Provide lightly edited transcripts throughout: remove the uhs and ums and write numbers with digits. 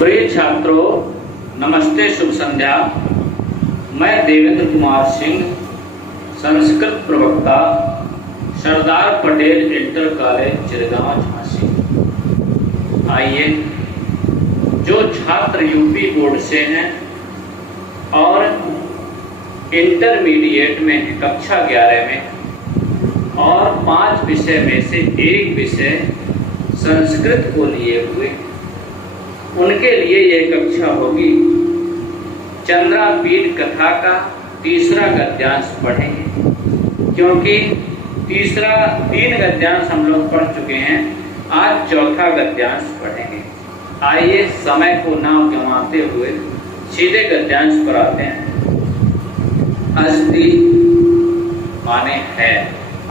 प्रिय छात्रों, नमस्ते, शुभ संध्या। मैं देवेंद्र कुमार सिंह, संस्कृत प्रवक्ता, सरदार पटेल इंटर कॉलेज चिरगांव झांसी। आइए, जो छात्र यूपी बोर्ड से हैं और इंटरमीडिएट में हैं, कक्षा 11 में, और 5 विषय में से एक विषय संस्कृत को लिए हुए, उनके लिए यह कक्षा होगी। चंद्रापीठ कथा का तीसरा गद्यांश पढ़ेंगे, क्योंकि 3 गद्यांश हम लोग पढ़ चुके हैं। आज चौथा गद्यांश पढ़ेंगे। आइए, समय को ना गंवाते हुए सीधे गद्यांश पर आते हैं। अस्ति माने है,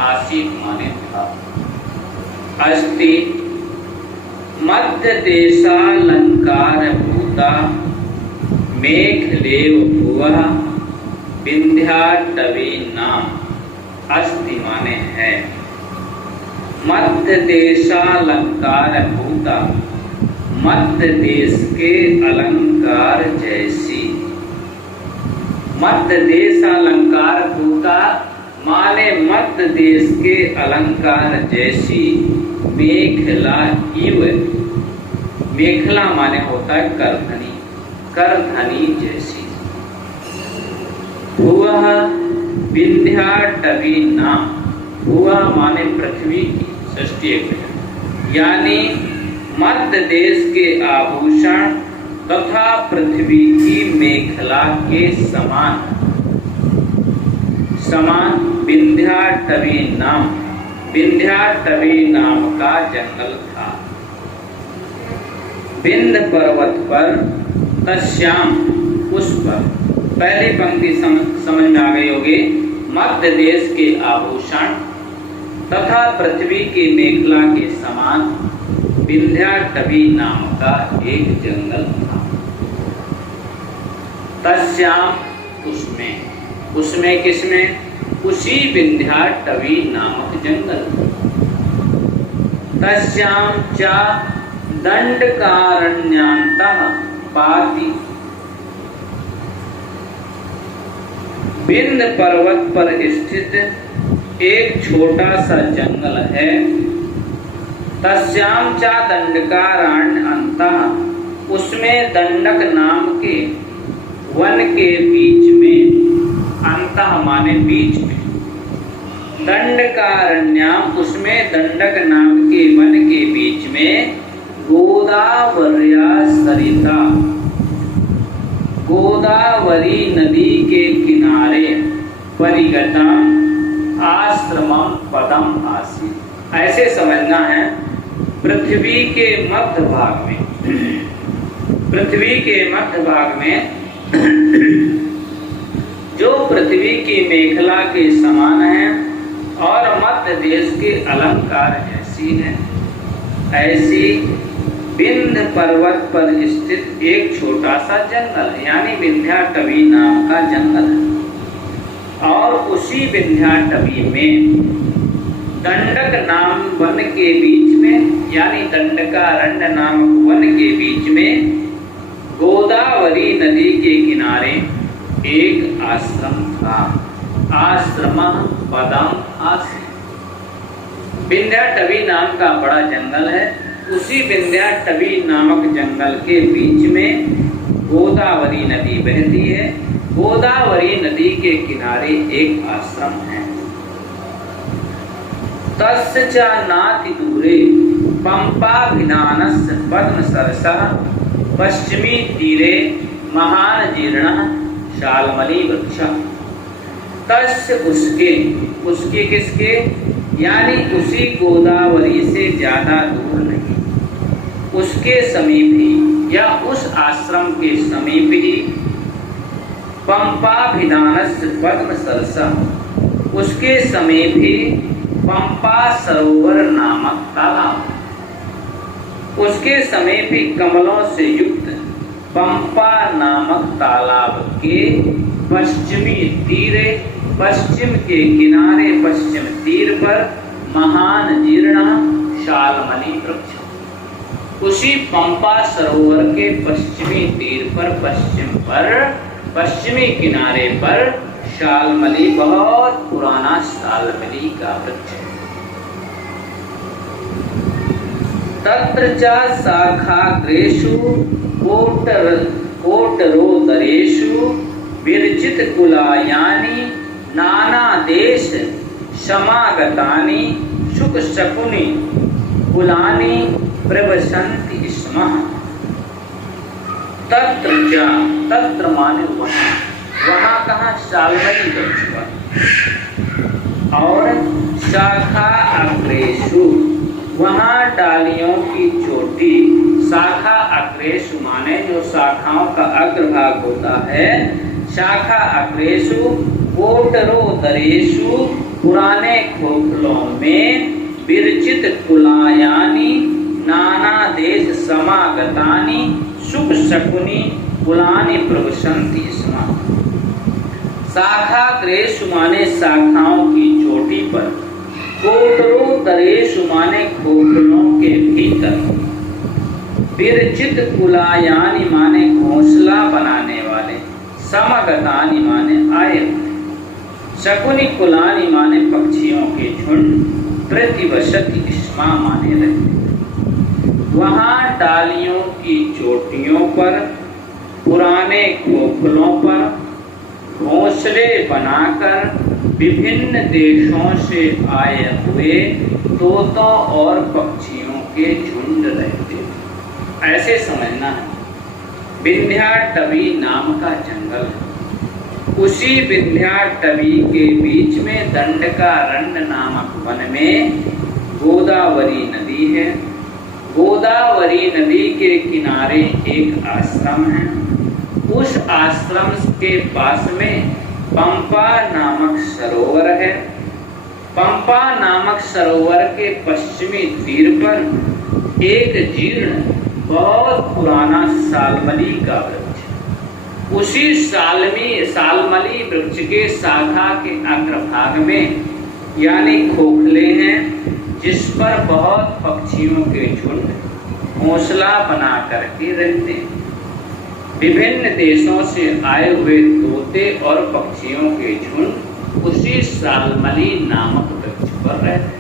आसीत माने था। अस्ति मध्य देशालंकार भूता मेघलेव भुवः विंध्याटवी नाम। अस्ति माने है, मध्य देशालंकार भूता, मध्य देश के अलंकार जैसी। मध्य देशालंकार भूता माने मध्य देश के अलंकार जैसी। मेखला इव, मेखला माने होता है करधनी, करधनी जैसी। भुवः विंध्याटवी नाम, भुवः माने पृथ्वी की, षष्ठी एक, यानी मध्य देश के आभूषण तथा पृथ्वी की मेखला के समान समान। विंध्याटवी नाम, विंध्याटवी नाम का जंगल था। विंध्य पर्वत पर, तस्याम उस पर। पहली पंक्ति समझ में आ गई होगी। मध्य देश के आभूषण तथा पृथ्वी की मेखला के समान विंध्याटवी नाम का एक जंगल था। तस्याम उसमें, उसमें किसमें? उसी विंध्याटवी नामक जंगल। तस्याम चा दंडकारण्यान्तः पाति, विंध्य पर्वत पर स्थित एक छोटा सा जंगल है। तस्याम चा दंडकारण्यन्तः, उसमें दंडक नाम के वन के बीच में, अंतः माने बीच में, दंडकारण्याम, उसमें दंडक नाम के वन के बीच में, गोदावर्या सरिता, गोदावरी नदी के किनारे, परिगतम आश्रमम पदम आसीत्। ऐसे समझना है, पृथ्वी के मध्य भाग में, पृथ्वी के मध्य भाग में जो पृथ्वी की मेखला के समान है और मध्य देश के अलंकार जैसी है, ऐसी विंध्य पर्वत पर स्थित एक छोटा सा जंगल, यानी विंध्याटवी नाम का जंगल है। और उसी विंध्याटवी में दंडक नाम वन के बीच में, यानी दंडकारण्य नामक वन के बीच में, गोदावरी नदी के किनारे एक आश्रम था। आश्रम पदम आसीत्। विंध्याटवी नाम का बड़ा जंगल है। उसी विंध्याटवी नामक जंगल के बीच में गोदावरी नदी बहती है। गोदावरी नदी के किनारे एक आश्रम है। तस्य च नाति दूरे पंपाभिधानस्य पद्मसरसः पश्चिमी तीरे महान जीर्णः शाल्मली वृक्षः। तस्य उसके, उसके किसके? यानी उसी गोदावरी से ज्यादा दूर नहीं, उसके समीप ही, या उस आश्रम के समीप ही, पंपाभिधानस्य पद्मसरसः, उसके समीप ही पंपा सरोवर नामक तालाब, उसके समीप ही कमलों से युक्त पंपा नामक तालाब के पश्चिमी तीरे, पश्चिम के किनारे, पश्चिम तीर पर महान जीर्ण शाल्मली वृक्ष, उसी पंपा सरोवर के पश्चिमी तीर पर पश्चिमी किनारे पर शाल्मली, बहुत पुराना शाल्मली का वृक्ष है। तत्र च शाखाग्रेषु कोटरोदरेषु विरचित कुलायानि नाना देश समागतानि शुक शकुनि कुलानि प्रवसन्ति स्म। तत्र माने वहाँ कहाँ? शाल्मली वृक्ष पर। और शाखा अग्रेषु, वहाँ डालियों की चोटी। शाखा अग्रेषु माने जो शाखाओं का अग्रभाग होता है। शाखा अग्रेषु कोटरोदरेषु, पुराने खोखलों में, विरचित कुलायानि नाना देश समागतानि शुक शकुनि कुलानि प्रवसन्ति स्म। शाखाग्रेषु माने शाखाओं की चोटी पर, कोटरोदरेषु माने खोखलों के भीतर, विरचित कुलायानि माने घोंसला बनाने वाले, समगतानि माने आए, शकुनि कुलानि माने पक्षियों के झुंड, प्रतिवसति स्म माने रहते। वहाँ डालियों की चोटियों पर, पुराने खोखलों पर घोंसले बनाकर विभिन्न देशों से आए हुए तोतों और पक्षियों के झुंड रहते। ऐसे समझना है। विंध्याटवी नाम का जंगल है। उसी विंध्याटवी के बीच में दंडकारण्य नामक वन में गोदावरी नदी है। गोदावरी नदी के किनारे एक आश्रम है। उस आश्रम के पास में पंपा नामक सरोवर है। पंपा नामक सरोवर के पश्चिमी तीर पर एक जीर्ण बहुत पुराना शाल्मली का वृक्ष। उसी शाल्मली वृक्ष के शाखा के अग्रभाग में यानी खोखले हैं, जिस पर बहुत पक्षियों के झुंड घोंसला बना करके रहते हैं। विभिन्न देशों से आए हुए तोते और पक्षियों के झुंड उसी शाल्मली नामक वृक्ष पर रहते हैं।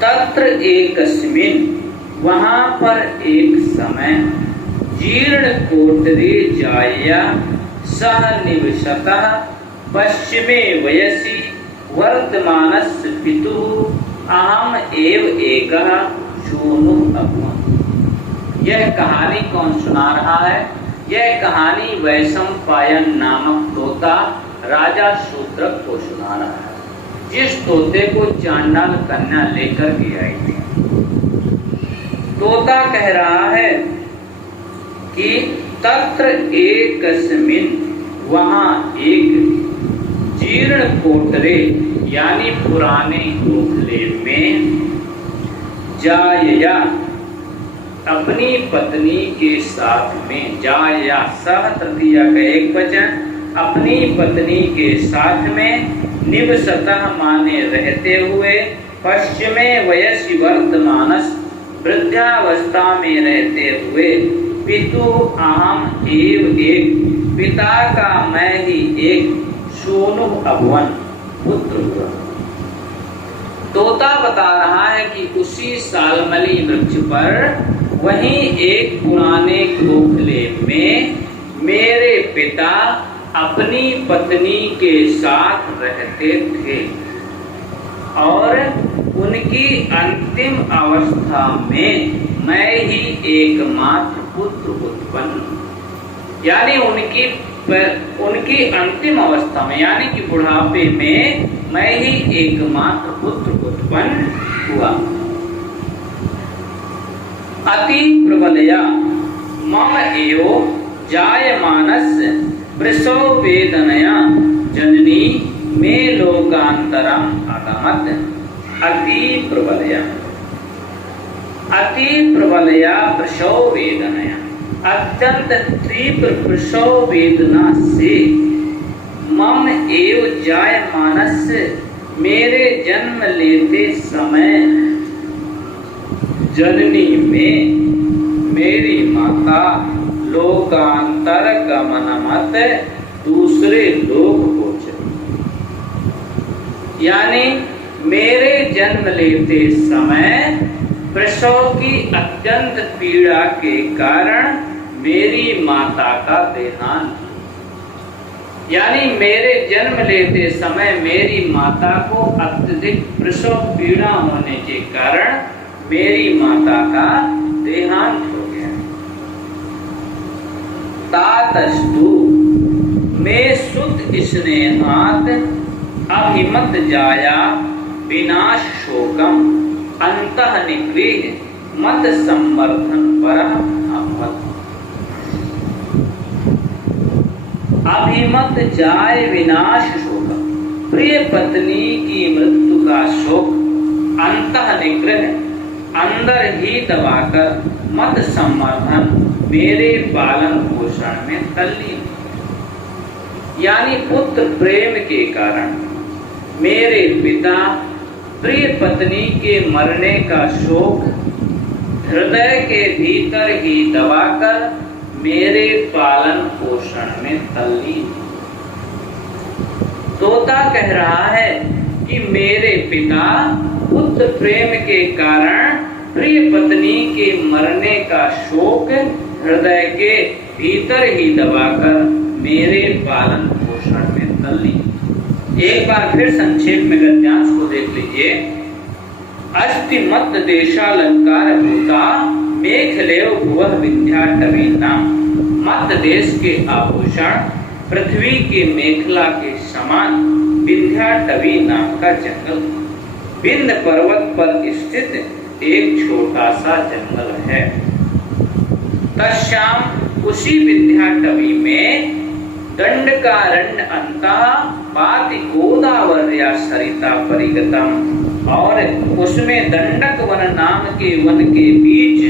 तत्र एकस्मिन्, वहाँ पर एक समय, जीर्ण कोटरे जाया सह निवसतः पश्चिमे वयसि वर्तमानस्य पितुः अहम एव एकः शूनुः अभवम्। यह कहानी कौन सुना रहा है? यह कहानी वैशंपायन नामक तोता राजा शूद्रक को सुना रहा है, जिस तोते को चांडाल कन्या लेकर के आई थी। तोता कह रहा है कि तत्र एकस्मिन्, वहाँ एक, जीर्ण कोटरे यानी पुराने खोखले में, जाया अपनी पत्नी के साथ में, जाया सह तृतीया का एक वचन, अपनी पत्नी के साथ में, निवसतः माने रहते हुए, पश्चिमे वयसि वर्तमानस वृद्धावस्था में रहते हुए, पितु अहम एव एक, पिता का मैं ही एक, शूनुः अभवन पुत्र हुआ। तोता बता रहा है कि उसी शाल्मली वृक्ष पर वहीं एक पुराने खोखले में मेरे पिता अपनी पत्नी के साथ रहते थे और उनकी अंतिम अवस्था में मैं ही एकमात्र पुत्र उत्पन्न, यानी उनकी अंतिम अवस्था में यानी कि बुढ़ापे में मैं ही एकमात्र पुत्र उत्पन्न हुआ। अति प्रबलया मम एव जायमानस्य प्रसव वेदनया जननी मे लोकांतरम अगमत्। अति प्रबलया प्रसव वेदनया, अत्यंत तीव्र प्रसव वेदना से, मम एव जायमानस्य मेरे जन्म लेते समय जननी में मेरी माता लोकांतर गमन मत दूसरे लोक को चली। यानी मेरे जन्म लेते समय प्रसव की अत्यंत पीड़ा के कारण मेरी माता का देहांत। यानी मेरे जन्म लेते समय मेरी माता को अत्यधिक प्रसव पीड़ा होने के कारण मेरी माता का देहांत हो गया। तातस्तु में सुत स्नेहात अभिमत जाया विनाश शोकम अंतः निगृह मत संवर्धन पर अभवत्। अभिमत जाय विनाश शोक, प्रिय पत्नी की मृत्यु का शोक अंतः निग्रह अंदर ही दबाकर मत संवर्धन मेरे पालन पोषण में तल्लीन। यानी पुत्र प्रेम के कारण मेरे पिता प्रिय पत्नी के मरने का शोक हृदय के भीतर ही दबाकर मेरे पालन पोषण में तल्लीन। तोता कह रहा है कि मेरे पिता पुत्र प्रेम के कारण प्रिय पत्नी के मरने का शोक हृदय के भीतर ही दबाकर मेरे पालन पोषण में तल्लीन। एक बार फिर संक्षेप में गद्यांश को देख लीजिए। अस्ति मत देशालंकार भूता मेखलेव भुवः विंध्याटवी नाम। मत देश के आभूषण पृथ्वी के मेखला के समान विंध्याटवी नाम का जंगल विंध्य पर्वत पर स्थित एक छोटा सा जंगल है। तस्याम उसी विंध्याटवी में दंडकारण्य अंतः पाति गोदावर्या सरिता परिगतम, और उसमें दंडक वन नाम के वन के बीच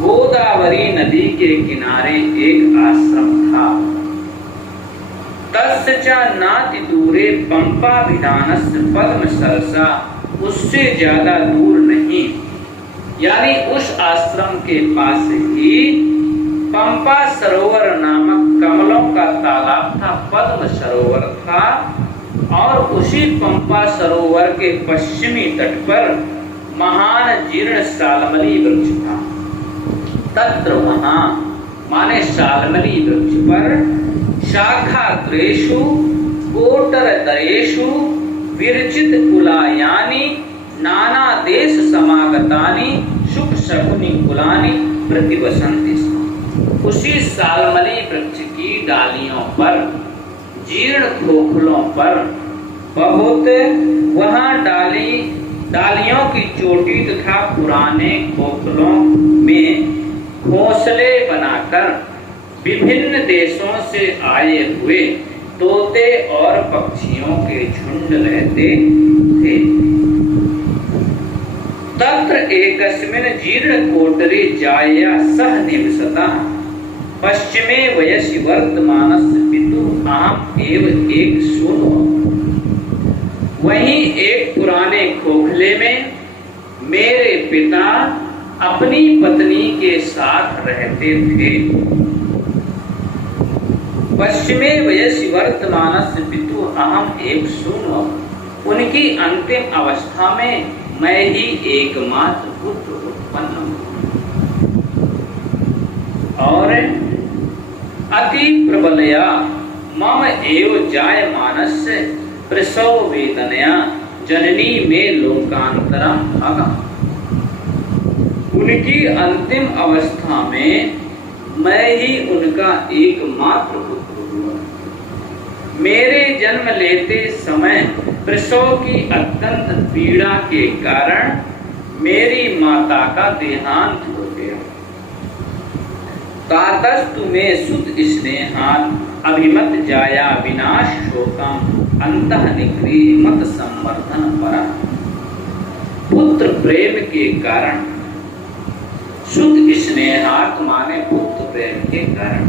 गोदावरी नदी के किनारे एक आश्रम था। तस्य च नाति दूरे पंपा विधानस्य पद्म सरसा, उससे ज्यादा दूर नहीं, यानी उस आश्रम के पास ही पंपा सरोवर नामक कमलों का तालाब था, पद्म सरोवर था। और उसी पंपा सरोवर के पश्चिमी तट पर महान जीर्ण सालमली वृक्ष था। तत्र वहां माने सालमली वृक्ष पर शाखाग्रेषु कोटरतरेषु विरचित कुलायानि नाना देश समागतानि सुख शकुनि कुलानि प्रतिवसन्ति स्म। उसी सालमली वृक्ष की डालियों पर, जीर्ण खोखलों पर बहुत वहां डालियों की चोटी तथा पुराने खोखलों में घोंसले बनाकर विभिन्न देशों से आए हुए तोते और पक्षियों के झुंड रहते थे। तत्र एकस्मिन् जीर्ण कोटरे जाया सह निवसता पश्चिमे वयसि वर्तमानस्य पितुः अहम् एव एक सूनो। वहीं एक पुराने खोखले में मेरे पिता अपनी पत्नी के साथ रहते थे। पश्चिमे वयसि वर्तमानस्य पितुः अहम् एक सूनो। उनकी अंतिम अवस्था में मैं ही एकमात्र पुत्र उत्पन्न हूँ। और अति प्रबलया मम एव जायमानस्य प्रसव वेदनया जननी में लोकांतरम अगम। उनकी अंतिम अवस्था में मैं ही उनका एकमात्र पुत्र हुआ। मेरे जन्म लेते समय प्रसव की अत्यंत पीड़ा के कारण मेरी माता का देहांत हो गया। तातस्तु में सुत स्नेहात् अभिमत जाया विनाश शोकम अंतः निगृह मत संवर्धन परा। पुत्र प्रेम के कारण, सुत स्नेहात् माने पुत्र प्रेम के कारण